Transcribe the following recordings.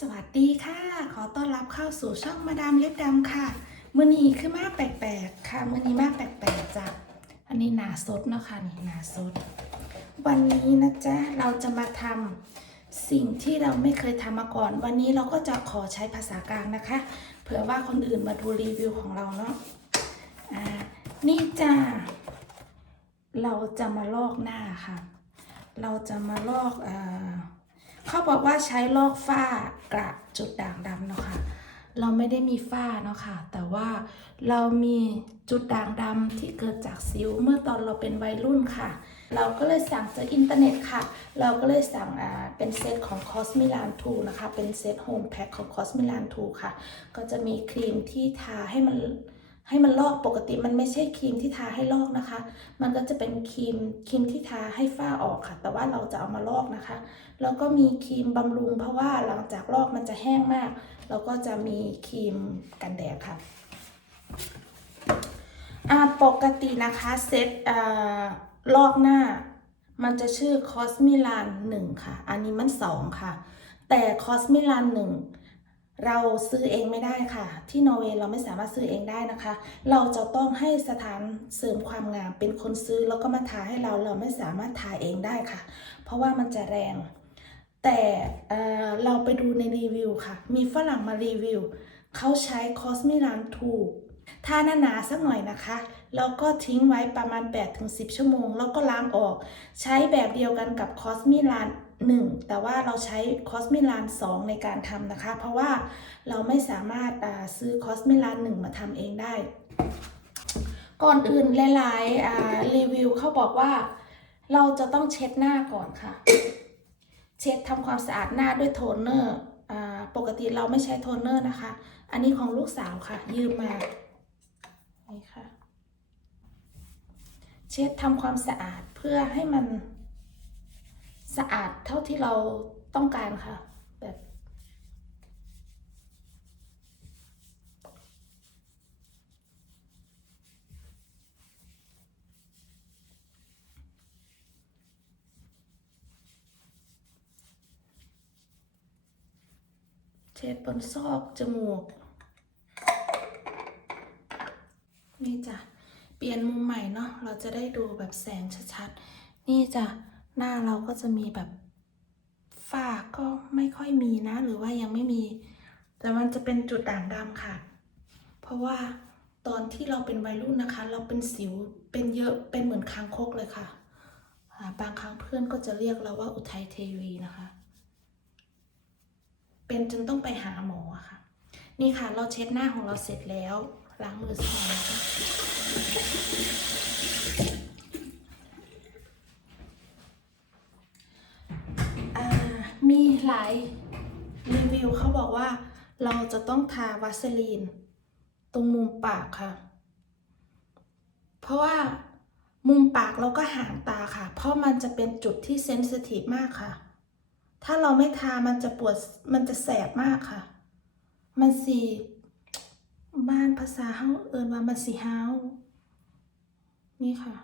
สวัสดีค่ะ ขอต้อนรับเข้าสู่ช่องมาดามเล็บดำค่ะมือนี้คือมากแปลกๆค่ะมือนี้มากแปลกๆจ้ะอันนี้หนาสดเนาะค่ะนี่หนาสด วันนี้นะจ๊ะเราจะมาทำสิ่งที่เราไม่เคยทำมาก่อน วันนี้เราก็จะขอใช้ภาษากลางนะคะ เผื่อว่าคนอื่นมาดูรีวิวของเราเนาะอ่านี่จ้าเราจะมาลอกหน้าค่ะ เราจะมาลอกอ่า เขาบอกว่าใช้ลอกฝ้ากระจุดด่างดำเนาะค่ะเราไม่ได้มีฝ้าเนาะค่ะ แต่ว่าเรามีจุดด่างดำที่เกิดจากสิวเมื่อตอนเราเป็นวัยรุ่นค่ะ เราก็เลยสั่งจากอินเทอร์เน็ตค่ะ เราก็เลยสั่งอ่าเป็นเซตของ Cosmilan 2นะคะ เป็นเซตโฮมแพ็คของ Cosmilan 2ค่ะ ก็จะมีครีมที่ทาให้มัน ให้มันลอกปกติมันไม่ใช่ครีมที่ทาให้ลอกนะคะ มันก็จะเป็นครีมครีมที่ทาให้ฝ้าออกค่ะ แต่ว่าเราจะเอามาลอกนะคะ แล้วก็มีครีมบำรุง เพราะว่าหลังจากลอกมันจะแห้งมาก แล้วก็จะมีครีมกันแดดค่ะปกตินะคะเซตอลอกหน้า มันจะชื่อ Cosmilan 1ค่ะ อันนี้มัน2ค่ะ แต่ Cosmilan 1 เราซื้อเองไม่ได้ค่ะ ที่นอร์เวย์เราไม่สามารถซื้อเองได้นะคะ เราจะต้องให้สถานเสริมความงามเป็นคนซื้อแล้วก็มาทาให้เราเราไม่สามารถทาเองได้ค่ะ เพราะว่ามันจะแรง แต่เเราไปดูในรีวิวค่ะ มีฝรั่งมารีวิวเขาใช้ Cosmilan 2ทาหนาๆสักหน่อยนะคะ แล้วก็ทิ้งไว้ประมาณ 8-10 ชั่วโมง แล้วก็ล้างออก ใช้แบบเดียวกันกับ Cosmilan 1 แต่ว่าเราใช้ Cosmilan 2ในการทำนะคะ เพราะว่าเราไม่สามารถอ่าซื้อ Cosmilan 1มาทำเองได้ ก่อนอื่นหลายๆรีวิวเขาบอกว่า เราจะต้องเช็ดหน้าก่อนค่ะ เช็ดทำความสะอาดหน้าด้วยโทนเนอร์อปกติเราไม่ใช้โทนเนอร์นะคะ อันนี้ของลูกสาวค่ะ ยืมมานี่ค่ะ เช็ดทำความสะอาดเพื่อให้มัน สะอาดเท่าที่เราต้องการค่ะ แบบเช็ดบนซอกจมูก นี่จ้ะ เปลี่ยนมุมใหม่เนาะเราจะได้ดูแบบแสงชัดๆ นี่จ้ะ หน้าเราก็จะมีแบบฝ้าก็ไม่ค่อยมีนะ หรือว่ายังไม่มี แต่มันจะเป็นจุดด่างดำค่ะ เพราะว่าตอนที่เราเป็นวัยรุ่นนะคะ เราเป็นสิวเป็นเยอะเป็นเหมือนคางคกเลยค่ะบางครั้งเพื่อนก็จะเรียกเราว่าอุทัยเทวีนะคะ เป็นจนต้องไปหาหมอค่ะ นี่ค่ะเราเช็ดหน้าของเราเสร็จแล้วล้างมือสักหน่อยนะคะอ่ามีหลาย รีวิวเขาบอกว่าเราจะต้องทาวาสลีน ตรงมุมปากค่ะ เพราะว่ามุมปากเราก็ห่างตาค่ะ เพราะมันจะเป็นจุดที่เซนซิทีฟมากค่ะ ถ้าเราไม่ทามันจะปวดมันจะแสบมากค่ะ มันสีบ้านภาษาเฮาเอินว่ามันสีเฮานี่ค่ะ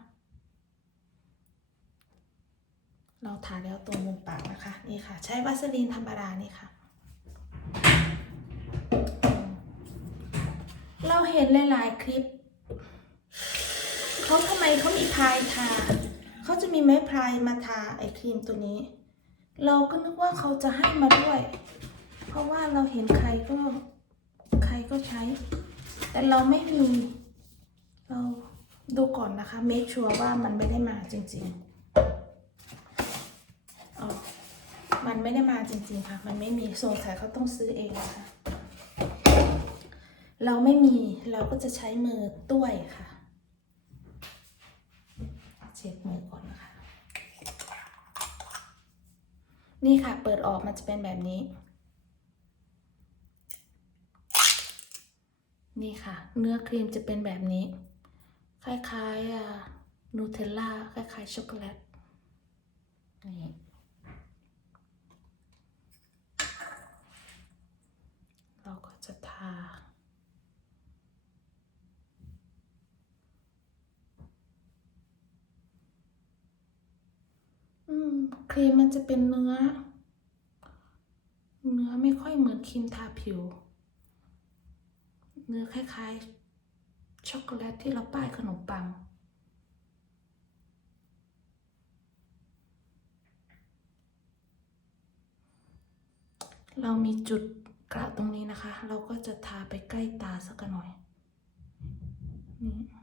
เราทาแล้วตรงมุมปากนะคะ นี่ค่ะ ใช้วาสลีนธรรมดานี่ค่ะ เราเห็นหลายๆคลิปเขาทำไมเขามีพายทาเขาจะมีไม้พายมาทาไอครีมตัวนี้ เราก็นึกว่าเขาจะให้มาด้วย เพราะว่าเราเห็นใครก็ใครก็ใช้ แต่เราไม่มี เราดูก่อนนะคะ เมคชัวร์ว่ามันไม่ได้มาจริง ๆอ๋อ มันไม่ได้มาจริงๆค่ะ มันไม่มีสงสัยเขาต้องซื้อเองนะคะเราไม่มีเราก็จะใช้มือต้วยค่ะ เช็ดมือก่อนนะคะ นี่ค่ะเปิดออกมันจะเป็นแบบนี้ นี่ค่ะ เนื้อครีมจะเป็นแบบนี้ คล้ายๆนูเทลล่าคล้ายๆช็อกโกแลตนี่ เราก็จะทา อืม ครีมมันจะเป็นเนื้อ เนื้อไม่ค่อยเหมือนครีมทาผิว เนื้อคล้ายๆ ช็อกโกแลตที่เราป้ายขนมปังเรามีจุดกระตรงนี้นะคะ เราก็จะทาไปใกล้ตาสักหน่อยนี่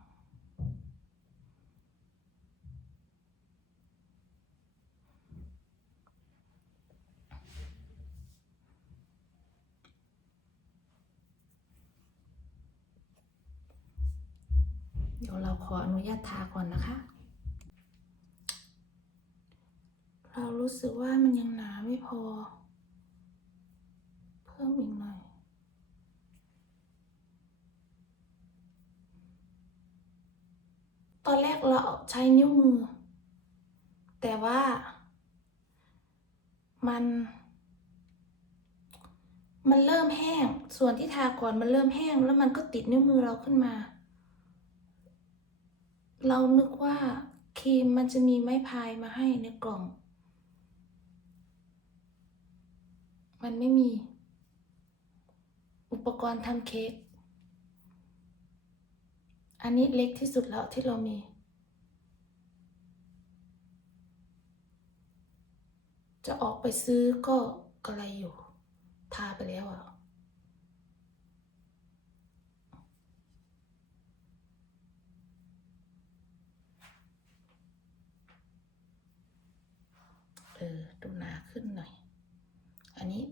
เดี๋ยวเราขออนุญาตทาก่อนนะคะ เรารู้สึกว่ามันยังหนาไม่พอ เพิ่มอีกหน่อยตอนแรกเราใช้นิ้วมือ แต่ว่ามัน มันเริ่มแห้ง ส่วนที่ทาก่อนมันเริ่มแห้ง แล้วมันก็ติดนิ้วมือเราขึ้นมา เรานึกว่าครีมมันจะมีไม้พายมาให้ในกล่อง มันไม่มี อุปกรณ์ทำเค้ก อันนี้เล็กที่สุดแล้วที่เรามี จะออกไปซื้อก็กระไรอยู่ ทาไปแล้วอะ เออ ดูหนา ขึ้นหน่อย อันนี้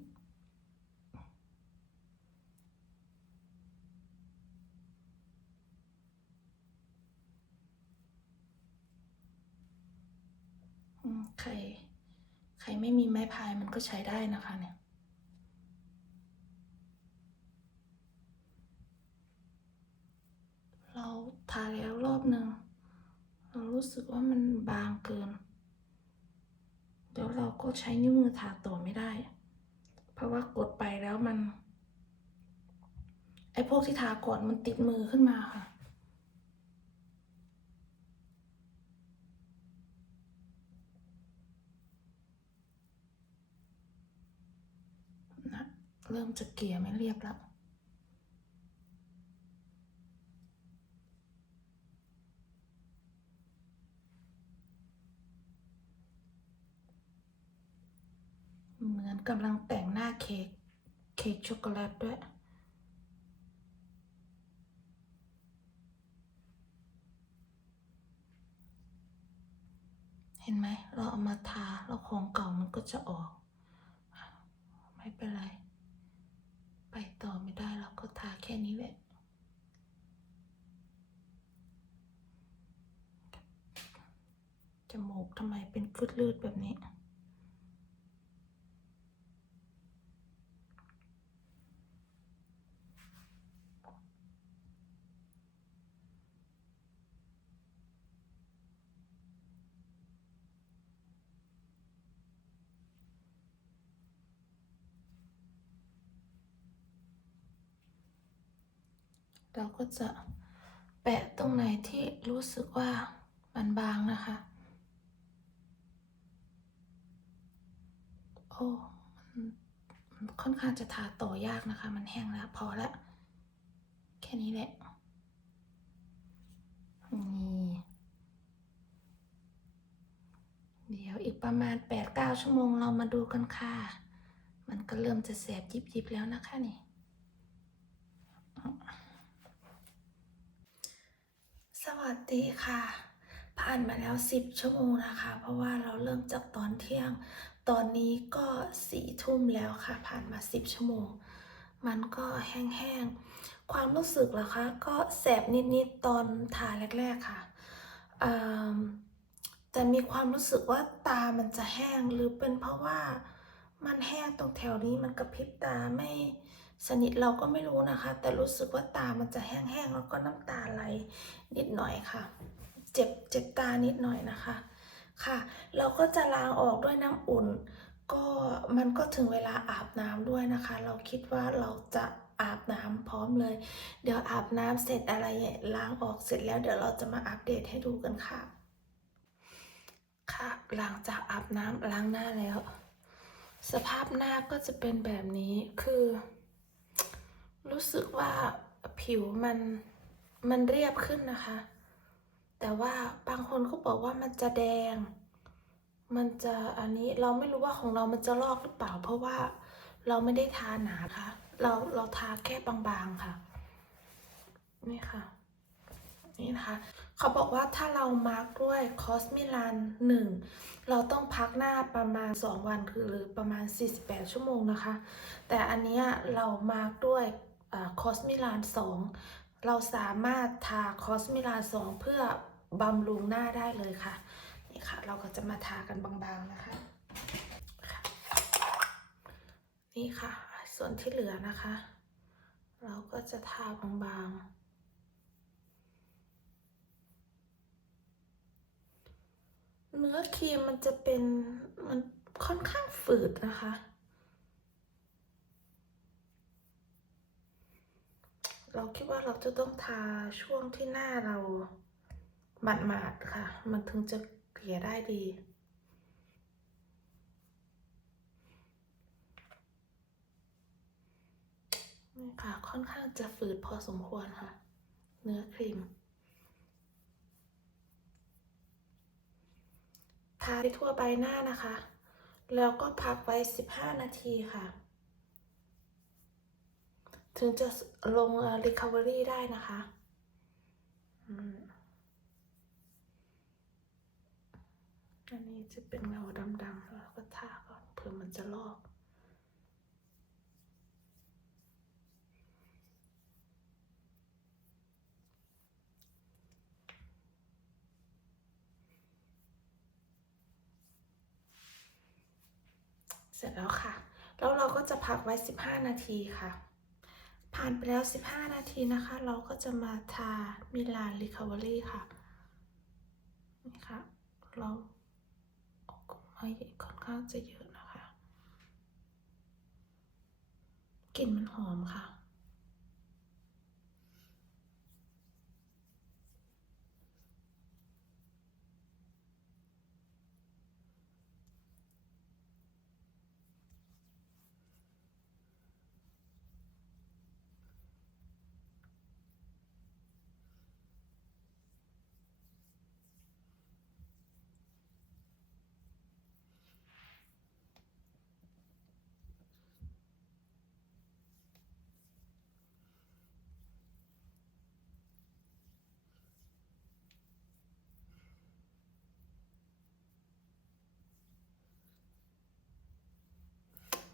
ใคร ใครไม่มีไม้พายมันก็ใช้ได้นะคะเนี่ยเราทาแล้วรอบหนึ่งเรารู้สึกว่ามันบางเกิน เดี๋ยวเราก็ใช้นิ้วมือทาต่อไม่ได้ เพราะว่ากดไปแล้วมัน ไอ้พวกที่ทาก่อนมันติดมือขึ้นมาค่ะ นะ เริ่มจะเกลี่ยไม่เรียบแล้ว เหมือนกำลังแต่งหน้าเค้กเค้กช็อกโกแลตด้วยเห็นไหมเราเอามาทาแล้วของเก่ามันก็จะออก ไม่เป็นไร ไปต่อไม่ได้เราก็ทาแค่นี้แหละจมูกทำไมเป็นฟืดลืดแบบนี้ ก็จะแปะตรงไหนที่รู้สึกว่ามันบางนะคะ โอ้มันค่อนข้างจะทาต่อยากนะคะ มันแห้งแล้วพอละ แค่นี้แหละนี่เดี๋ยวอีกประมาณ 8-9 ชั่วโมงเรามาดูกันค่ะ มันก็เริ่มจะแสบยิบๆแล้วนะคะนี่ วัสดีค่ะ ผ่านมาแล้ว 10 ชั่วโมงนะคะ เพราะว่าเราเริ่มจากตอนเที่ยง ตอนนี้ก็สี่ทุ่มแล้วค่ะ ผ่านมา 10 ชั่วโมง มันก็แห้งๆ ความรู้สึกเหรอคะ ก็แสบนิดๆ ตอนทาแรก ๆค่ะ แต่มีความรู้สึกว่าตามันจะแห้งหรือเป็นเพราะว่ามันแห้งตรงแถวนี้มันกระพริบตาไม่ สนิทเราก็ไม่รู้นะคะ แต่รู้สึกว่าตามันจะแห้งๆแล้วก็น้ำตาไหลนิดหน่อยค่ะ เจ็บเจ็บตานิดหน่อยนะคะค่ะ เราก็จะล้างออกด้วยน้ำอุ่น ก็มันก็ถึงเวลาอาบน้ำด้วยนะคะ เราคิดว่าเราจะอาบน้ำพร้อมเลย เดี๋ยวอาบน้ำเสร็จอะไรล้างออกเสร็จแล้วเดี๋ยวเราจะมาอัปเดตให้ดูกันค่ะ ค่ะหลังจากอาบน้ำล้างหน้าแล้ว สภาพหน้าก็จะเป็นแบบนี้คือ รู้สึกว่าผิวมันมันเรียบขึ้นนะคะ แต่ว่าบางคนก็บอกว่ามันจะแดง มันจะอันนี้เราไม่รู้ว่าของเรามันจะลอกหรือเปล่า เพราะว่าเราไม่ได้ทาหนาค่ะ เราเราทาแค่บางๆค่ะ นี่ค่ะ นี่นะคะ เขาบอกว่าถ้าเรามาร์กด้วยคอสมิลันหนึ่งเราต้องพักหน้าประมาณ 2 วันคือหรือประมาณ 48 ชั่วโมงนะคะ แต่อันนี้เรามาร์กด้วย คอสมิลาน2เราสามารถทาคอสมิลาน2เพื่อบำรุงหน้าได้เลยค่ะ นี่ค่ะ เราก็จะมาทากันบางๆนะคะค่ะนี่ค่ะ ส่วนที่เหลือนะคะ เราก็จะทาบางๆเนื้อครีมมันจะเป็นมันค่อนข้างฝืดนะคะ เราคิดว่าเราจะต้องทาช่วงที่หน้าเราหมาดๆค่ะ มันถึงจะเกลี่ยได้ดีนี่ค่ะ ค่อนข้างจะฝืดพอสมควรค่ะ เนื้อครีมทาไปทั่วใบหน้านะคะ แล้วก็พักไว้ 15 นาทีค่ะ ถึงจะลง recovery ได้นะคะอันนี้จะเป็นเงาดำๆแล้วก็ทาก่อนเผื่อมันจะลอกเสร็จแล้วค่ะ แล้วเราก็จะพักไว้ 15 นาทีค่ะ ผ่านไปแล้ว 15 นาทีนะคะ เราก็จะมาทามิลานรีคาเวอรี่ค่ะ นี่ค่ะ เราออกมาค่อนข้างจะเยอะนะคะ กลิ่นมันหอมค่ะ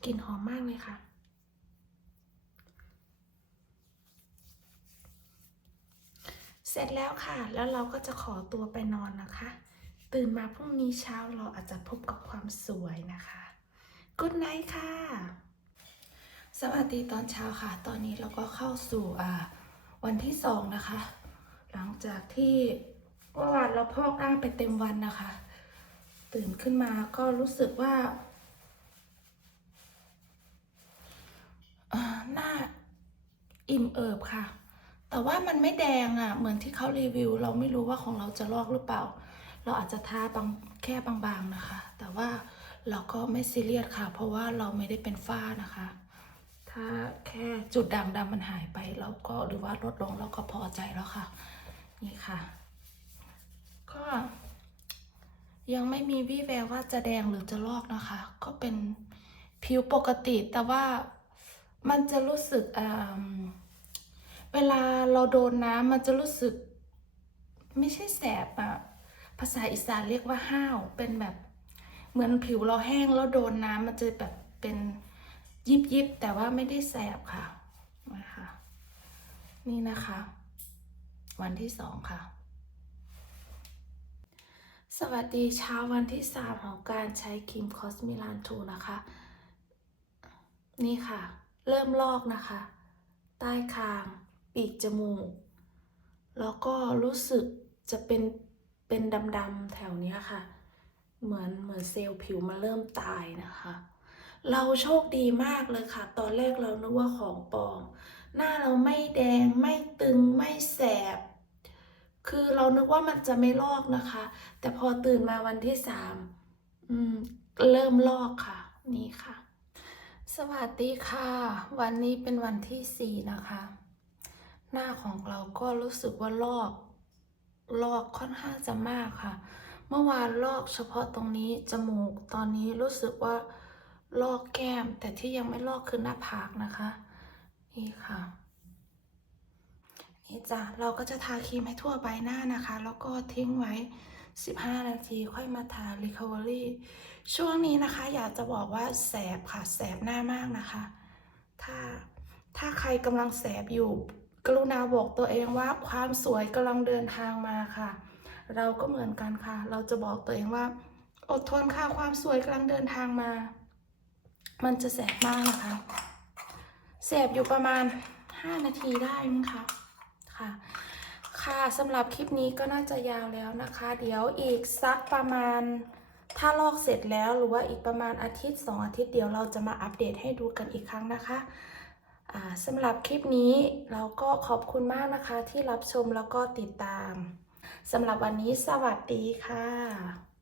กลิ่นหอมมากเลยค่ะ เสร็จแล้วค่ะ แล้วเราก็จะขอตัวไปนอนนะคะ ตื่นมาพรุ่งนี้เช้าเราอาจจะพบกับความสวยนะคะกุดไนท์ค่ะ สวัสดีตอนเช้าค่ะ ตอนนี้เราก็เข้าสู่อ่าวันที่สองนะคะ หลังจากที่เมื่อวานเราพอกหน้าไปเต็มวันนะคะ ตื่นขึ้นมาก็รู้สึกว่า อ่า หน้าอิ่มเอิบค่ะ แต่ว่ามันไม่แดงอะ่ะ เหมือนที่เขารีวิว เราไม่รู้ว่าของเราจะลอกหรือเปล่า เราอาจจะทาบางแค่บางๆนะคะ แต่ว่าเราก็ไม่ซีเรียสค่ะ เพราะว่าเราไม่ได้เป็นฝ้านะคะ ถ้าแค่จุดด่างดำมันหายไปเราก็หรือว่าลดลงเราก็พอใจแล้วค่ะ นี่ค่ะ ก็ยังไม่มีวี่แววว่าจะแดงหรือจะลอกนะคะ ก็เป็นผิวปกติแต่ว่า มันจะรู้สึกเวลาเราโดนน้ำมันจะรู้สึก ไม่ใช่แสบอะภาษาอีสานเรียกว่าห้าว เป็นแบบเหมือนผิวเราแห้งแล้วโดนน้ำมันจะแบบเป็นยิบยิบแต่ว่าไม่ได้แสบค่ะนะคะนี่นะคะ วันที่สองค่ะ สวัสดีเช้าวันที่สามของการใช้ครีมคอสมิลานทูนะคะ นี่ค่ะ เริ่มลอกนะคะ ใต้คาง ปีกจมูก แล้วก็รู้สึกจะเป็นเป็นดำๆแถวนี้ค่ะ เหมือนเหมือนเซลล์ผิวมันเริ่มตายนะคะ เราโชคดีมากเลยค่ะ ตอนแรกเรานึกว่าของปลอม หน้าเราไม่แดงไม่ตึงไม่แสบ คือเรานึกว่ามันจะไม่ลอกนะคะ แต่พอตื่นมาวันที่สามอืมเริ่มลอกค่ะ นี่ค่ะ สวัสดีค่ะ วันนี้เป็นวันที่สี่นะคะ หน้าของเราก็รู้สึกว่าลอกลอกค่อนข้างจะมากค่ะ เมื่อวานลอกเฉพาะตรงนี้จมูกตอนนี้รู้สึกว่าลอกแก้ม แต่ที่ยังไม่ลอกคือหน้าผากนะคะ นี่ค่ะนี่จ้ะเราก็จะทาครีมให้ทั่วใบหน้านะคะ แล้วก็ทิ้งไว้ 15 นาทีค่อยมาทา Recovery ช่วงนี้นะคะ อยากจะบอกว่าแสบค่ะ แสบหน้ามากนะคะ ถ้าถ้าใครกำลังแสบอยู่ กรุณาบอกตัวเองว่าความสวยกำลังเดินทางมาค่ะ เราก็เหมือนกันค่ะ เราจะบอกตัวเองว่า อดทนค่ะความสวยกำลังเดินทางมา มันจะแสบมากนะคะแสบอยู่ประมาณ 5 นาทีได้มั้งคะค่ะ ค่ะสำหรับคลิปนี้ก็น่าจะยาวแล้วนะคะ เดี๋ยวอีกสักประมาณ ถ้าลอกเสร็จแล้วหรือว่าอีกประมาณอาทิตย์ 2 อาทิตย์เดี๋ยวเราจะมาอัปเดตให้ดูกันอีกครั้งนะคะสำหรับคลิปนี้เราก็ขอบคุณมากนะคะที่รับชมแล้วก็ติดตามสำหรับวันนี้สวัสดีค่ะ